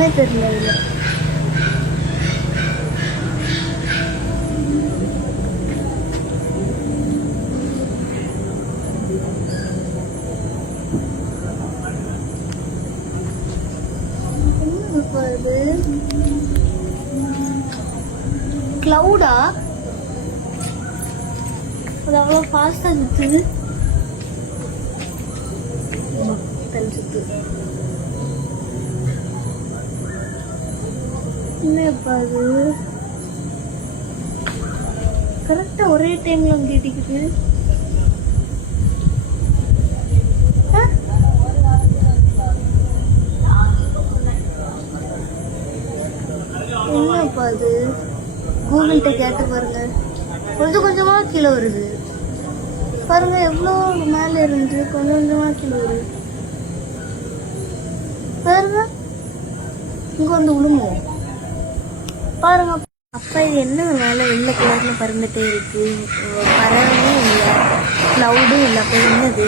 ஒண்ணுமே தெரியல இதுல. அது கிளவுடா? அது அவ்வளோ ஃபாஸ்டா சுத்துது. சுத்து என்னப்பா அது? கரெக்டா ஒரே டைம்ல வந்து இடிக்குது. என்னப்பா அது? கூகுள்கிட்ட கேட்டு பாருங்க. கொஞ்சம் கொஞ்சமா கீழே வருது பாருங்க. எவ்வளோ மேல இருந்து கொஞ்சம் கொஞ்சமா கீழே வருது பாருங்க. இங்க வந்து விழுவோம் பாருங்க. அப்ப இது என்ன மேல வெள்ளை கலர்ல பறந்துட்டே இருக்கு. பறவையும் இல்லை, கிளவுடும் இல்லை. அப்ப என்னது?